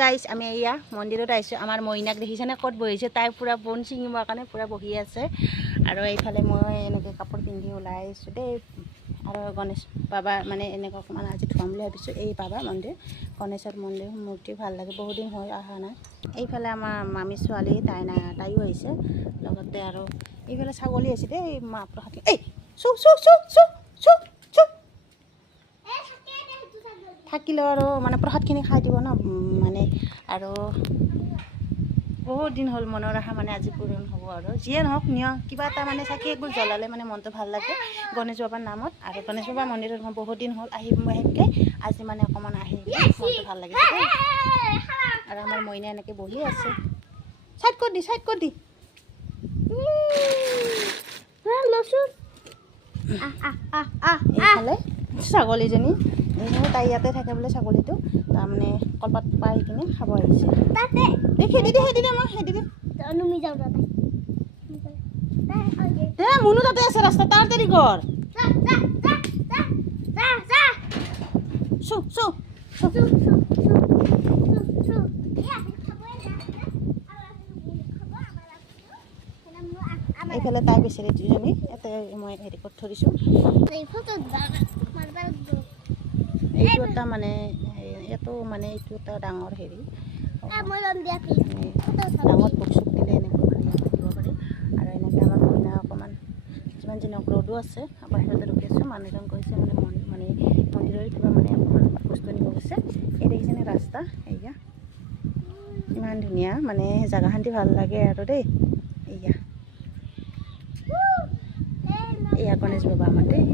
গাইছ আমি এয়া মন্দিৰত আহিছোঁ। আমাৰ মইনাক দেখিছেনে ক'ত বহিছে? তাই পূৰা বন ছিঙিবৰ কাৰণে পূৰা বহি আছে। আৰু এইফালে মই এনেকৈ কাপোৰ পিন্ধি ওলাই আহিছোঁ দেই। আৰু গণেশ বাবা মানে এনেকুৱা অকণমান আজি ধুৱাম বুলি ভাবিছোঁ। এই বাবা মন্দিৰ, গণেশৰ মন্দিৰ মূৰ্তি ভাল লাগে, বহুত দিন হ'ল অহা নাই। এইফালে আমাৰ মামী ছোৱালী তাইও আহিছে লগতে। আৰু এইফালে ছাগলী আছে দেই, মাহ প্ৰসাদ। এই চু চু চু চু চু চু থাকিলেও আৰু মানে প্ৰসাদখিনি খাই দিব ন মানে। আৰু বহুত দিন হ'ল মনৰ আশা মানে আজি পূৰণ হ'ব। আৰু যিয়ে নহওক নিয়ম কিবা এটা মানে চাকি এগোল জ্বলালে মানে মনটো ভাল লাগে গণেশ বাবাৰ নামত। আৰু গণেশ বাবাৰ মন্দিৰত মই বহুত দিন হ'ল আহিম আজি মানে অকণমান আহি মনটো ভাল লাগিছে দেই। আৰু আমাৰ মইনা এনেকৈ বহি আছে। চাইড কৰি দি এইফালে ছাগলীজনী এইখিনি তাই ইয়াতে থাকে বোলে। ছাগলীটো তাৰমানে কলপাত পাই কিনে খাব আহিছে। খেদি দে মই খেদি দে দে মুনু তাতে আছে ৰাস্তা তাড়াতাড়ি কৰ। এইফালে তাই বেচেৰি দুজনী ইয়াতে মই হেৰি কৰি থৈ দিছোঁ। এইটো এটা মানে এইটো মানে এইটো এটা ডাঙৰ হেৰি ডাঙৰ বুক চুক দিলে এনেকৈ মানে ইয়াতে দিব পাৰি। আৰু এনেকৈ আমাৰ মইনা অকণমান যিমান যি নওক ৰ'দো আছে বাহিৰতে ৰখি আছোঁ। মানুহজন কৈছে মানে মন্দিৰৰ কিবা মানে অকণমান বস্তু নিব গৈছে। এই দেখিছেনে ৰাস্তা এয়া ইমান ধুনীয়া মানে জেগাখান্তি ভাল লাগে আৰু দেই। এয়া গণেশ বাবা আমাৰ দেই।